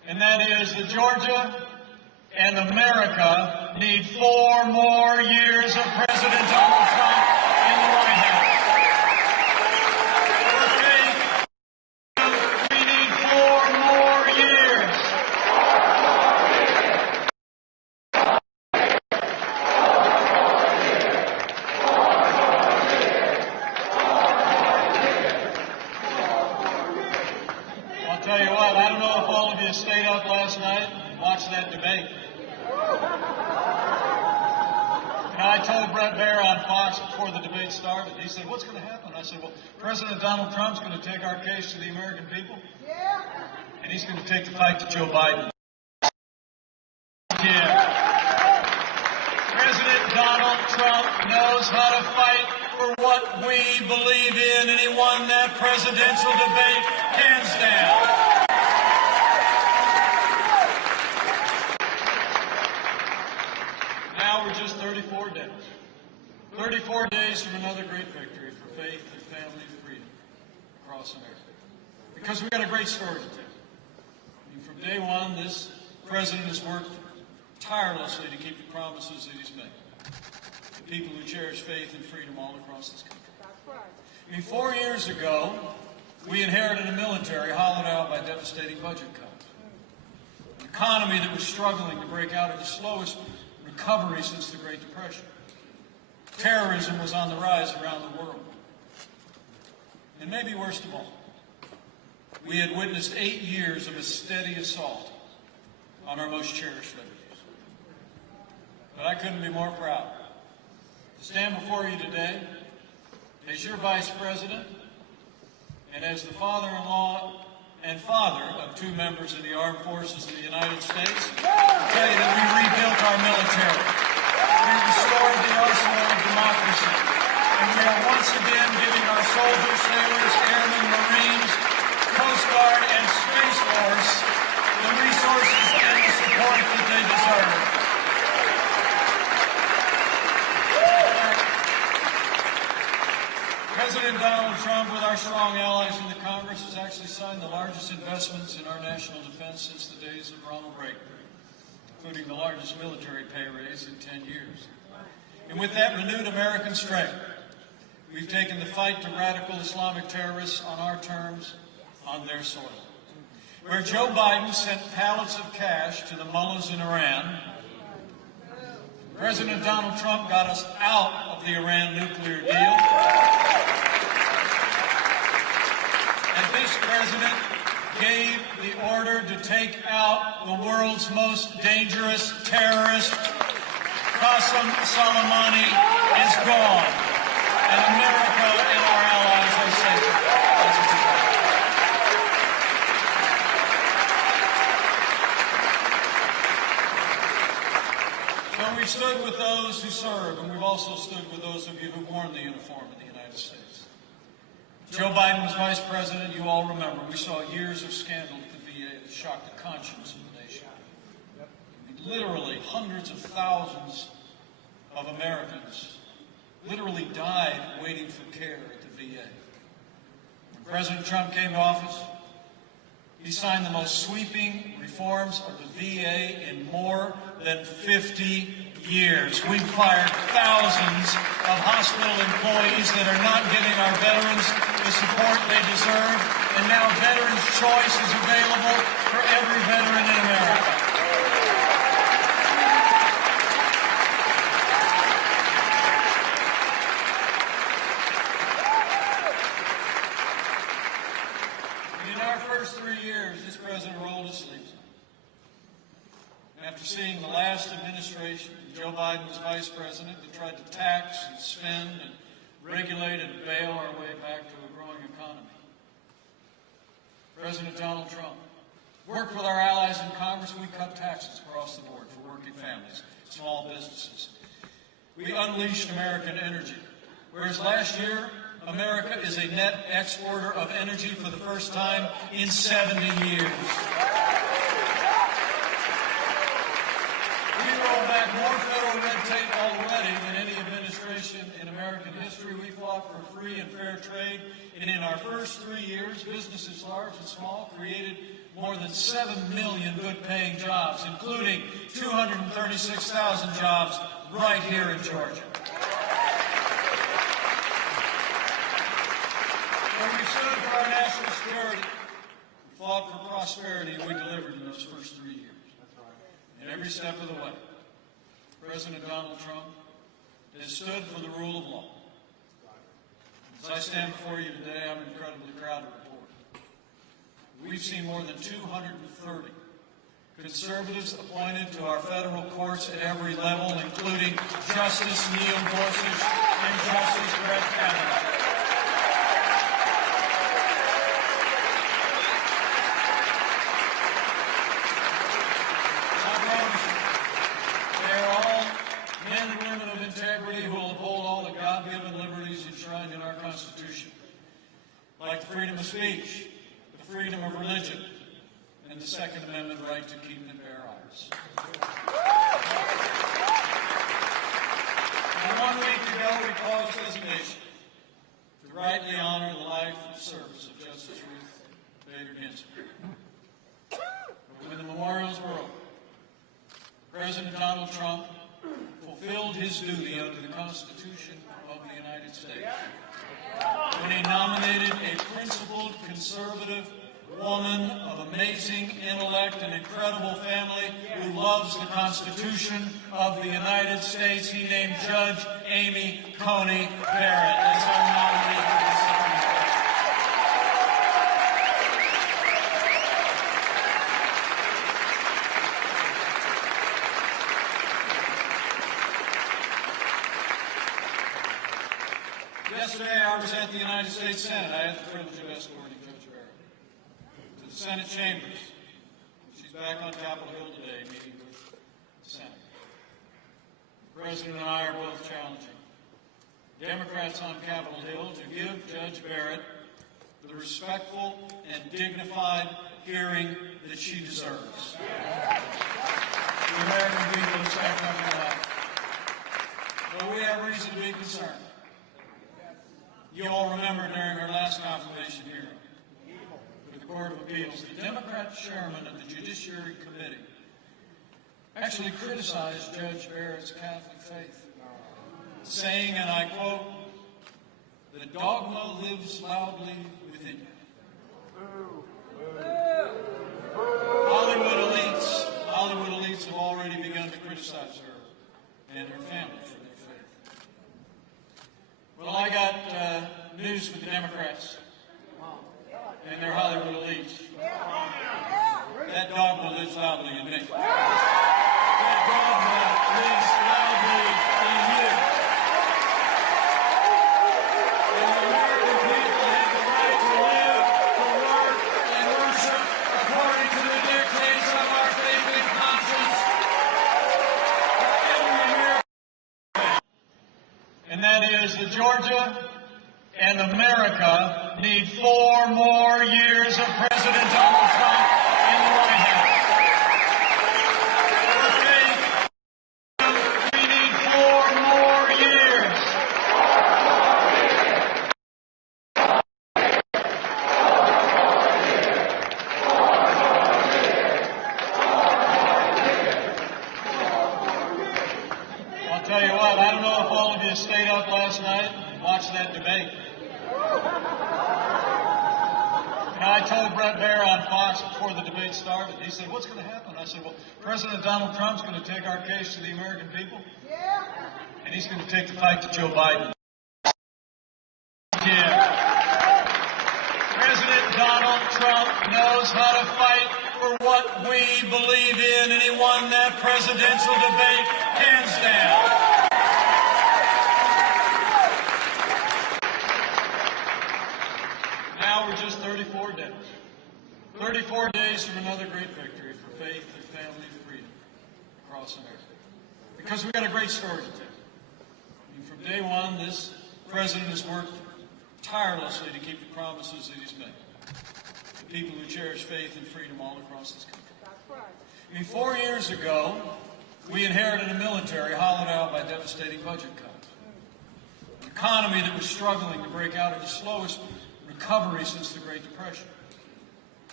and that is that Georgia and America need 4 more years of President Donald Trump in the White House. We need 4 more years. I'll tell you what, I don't know if all of you stayed up last night and watched that debate. I told Brett Baer on Fox before the debate started. He said, "What's going to happen?" I said, "Well, President Donald Trump's going to take our case to the American people, and he's going to take the fight to Joe Biden." Yeah. President Donald Trump knows how to fight for what we believe in, and he won that presidential debate hands down. Now we're just 34 days. 34 days from another great victory for faith and family and freedom across America. Because we've got a great story to tell. I mean, from day one, this president has worked tirelessly to keep the promises that he's made to people who cherish faith and freedom all across this country. I mean, 4 years ago, we inherited a military hollowed out by devastating budget cuts, an economy that was struggling to break out of the slowest recovery since the Great Depression. Terrorism was on the rise around the world. And maybe worst of all, we had witnessed 8 years of a steady assault on our most cherished liberties. But I couldn't be more proud to stand before you today as your Vice President and as the father-in-law and father of 2 members of the Armed Forces of the United States, to tell you that we rebuilt our military. We restored the arsenal of democracy. And we are once again giving our soldiers, sailors, airmen, Marines, Coast Guard, and Space Force the resources and the support that they deserve. President Donald Trump, with our strong allies in the Congress, has actually signed the largest investments in our national defense since the days of Ronald Reagan, including the largest military pay raise in 10 years. And with that renewed American strength, we've taken the fight to radical Islamic terrorists on our terms, on their soil. Where Joe Biden sent pallets of cash to the mullahs in Iran, President Donald Trump got us out of the Iran nuclear deal. And this president gave the order to take out the world's most dangerous terrorist. Qasem Soleimani is gone, and America and our allies are safe. So we've stood with those who serve, and we've also stood with those of you who worn the uniform of the United States. Joe Biden was vice president. You all remember we saw years of scandal at the VA that shocked the conscience of the nation. Literally hundreds of thousands of Americans literally died waiting for care at the VA. When President Trump came to office, he signed the most sweeping reforms of the VA in more than 50 years. We've fired thousands of hospital employees that are not giving our veterans the support they deserve, and now Veterans Choice is available for every veteran in America. In our first 3 years, this president rolled his sleeves up. After seeing the last administration, Joe Biden was vice president, that tried to tax and spend and regulate and bail our way back to a growing economy. President Donald Trump worked with our allies in Congress. We cut taxes across the board for working families, small businesses. We unleashed American energy. Whereas last year, America is a net exporter of energy for the first time in 70 years. We rolled back more federal red tape already than any administration in American history. We fought for free and fair trade. And in our first 3 years, businesses large and small created more than 7 million good-paying jobs, including 236,000 jobs right here in Georgia. When we stood for our national security, we fought for prosperity, and we delivered in those first 3 years. And every step of the way, President Donald Trump has stood for the rule of law. As I stand before you today, I'm incredibly proud to report we've seen more than 230 conservatives appointed to our federal courts at every level, including Justice Neil Gorsuch and Justice Brett Kavanaugh. I promise you, they are all men and women of integrity who will uphold all the God-given liberties enshrined in our Constitution, like the freedom of speech, the freedom of religion, and the Second Amendment right to keep and bear arms. And 1 week ago, we paused as a nation to rightly honor the life and service of Justice Ruth Bader Ginsburg. When the memorials were over, President Donald Trump fulfilled his duty under the Constitution of the United States when he nominated a principled, conservative woman of amazing intellect and incredible family who loves the Constitution of the United States. He named Judge Amy Coney Barrett as our nominee for the Supreme Court. Yesterday, I was at the United States Senate. I had the privilege of escorting Judge Barrett to the Senate chambers. She's back on Capitol Hill today meeting with the Senate. The President and I are both challenging Democrats on Capitol Hill to give Judge Barrett the respectful and dignified hearing that she deserves. The American people expect nothing less. But we have reason to be concerned. You all remember during her last confirmation hearing with the Court of Appeals, the Democrat chairman of the Judiciary Committee actually criticized Judge Barrett's Catholic faith, saying, and I quote, "The dogma lives loudly within you." Hollywood elites have already begun to criticize her and her family for their faith. Well, I got news for the Democrats and their Hollywood elites. That dogma lives loudly in me. That dogma lives loudly in you. And the American people have the right to live, to work, and worship according to the dictates of our faith and conscience. Every American. And that is that Georgia and America need 4 more years of President Donald Trump in the White House. For faith, we need 4 more years. I'll tell you what, I don't know if all of you stayed up last night and watched that debate. I told Brett Baer on Fox before the debate started. He said, "What's going to happen?" I said, "Well, President Donald Trump's going to take our case to the American people, and he's going to take the fight to Joe Biden." Yeah. President Donald Trump knows how to fight for what we believe in, and he won that presidential debate hands down. Now we're just 34 days. 34 days from another great victory for faith and family freedom across America. Because we've got a great story to tell. I mean, from day one, this president has worked tirelessly to keep the promises that he's made to people who cherish faith and freedom all across this country. I mean, 4 years ago, we inherited a military hollowed out by devastating budget cuts, an economy that was struggling to break out of the slowest recovery since the Great Depression,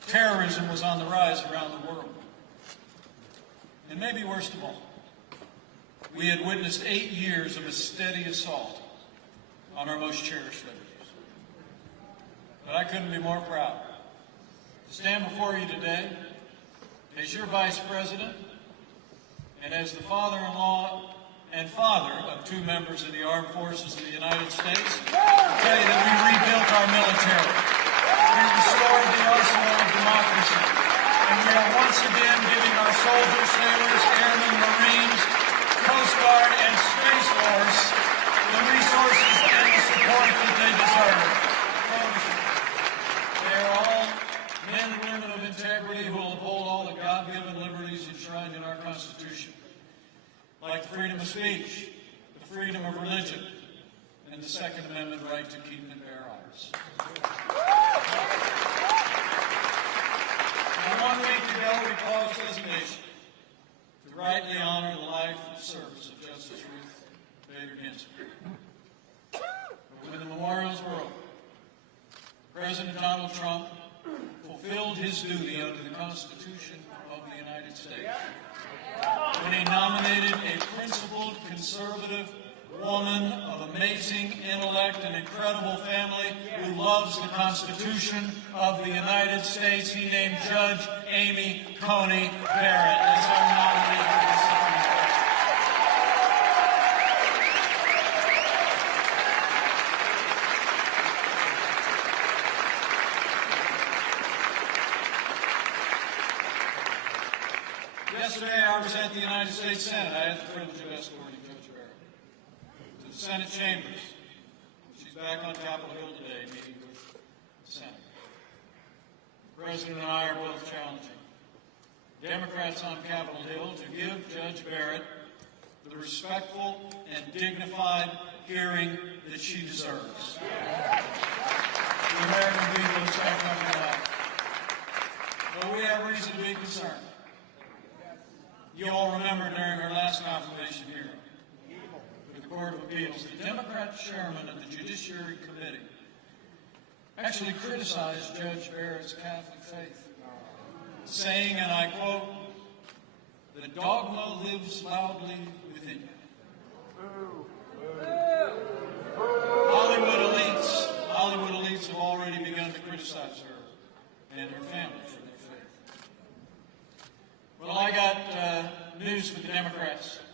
terrorism was on the rise around the world. And maybe worst of all, we had witnessed 8 years of a steady assault on our most cherished liberties. But I couldn't be more proud to stand before you today as your Vice President and as the father-in-law and father of 2 members of the Armed Forces of the United States, tell you that we rebuilt our military. We restored the arsenal of democracy. And we are once again giving our soldiers, sailors, airmen, Marines, Coast Guard, and Space Force the resources and the support that they deserve. They are all men and women of integrity who will uphold all the God-given liberties enshrined in our Constitution, like the freedom of speech, the freedom of religion, and the Second Amendment right to keep and bear arms. And 1 week ago, we paused as a nation to rightly honor the life and service of Justice Ruth Bader Ginsburg. When the memorials were over, President Donald Trump fulfilled his duty under the Constitution of the United States when he nominated a principled, conservative woman of amazing intellect and incredible family who loves the Constitution of the United States. He named Judge Amy Coney Barrett as our nominee for the Supreme Court. Yesterday, I was at the United States Senate. I had the privilege of escorting Judge Barrett to the Senate chambers. She's back on Capitol Hill today, meeting with the Senate. The President and I are both challenging Democrats on Capitol Hill to give Judge Barrett the respectful and dignified hearing that she deserves. The American people expect nothing less. But we have reason to be concerned. You all remember during our last confirmation hearing with the Court of Appeals, the Democrat chairman of the Judiciary Committee actually criticized Judge Barrett's Catholic faith, saying, and I quote, "The dogma lives loudly within you." Hollywood elites have already begun to criticize her and her family for their faith. Well, I got news for the Democrats.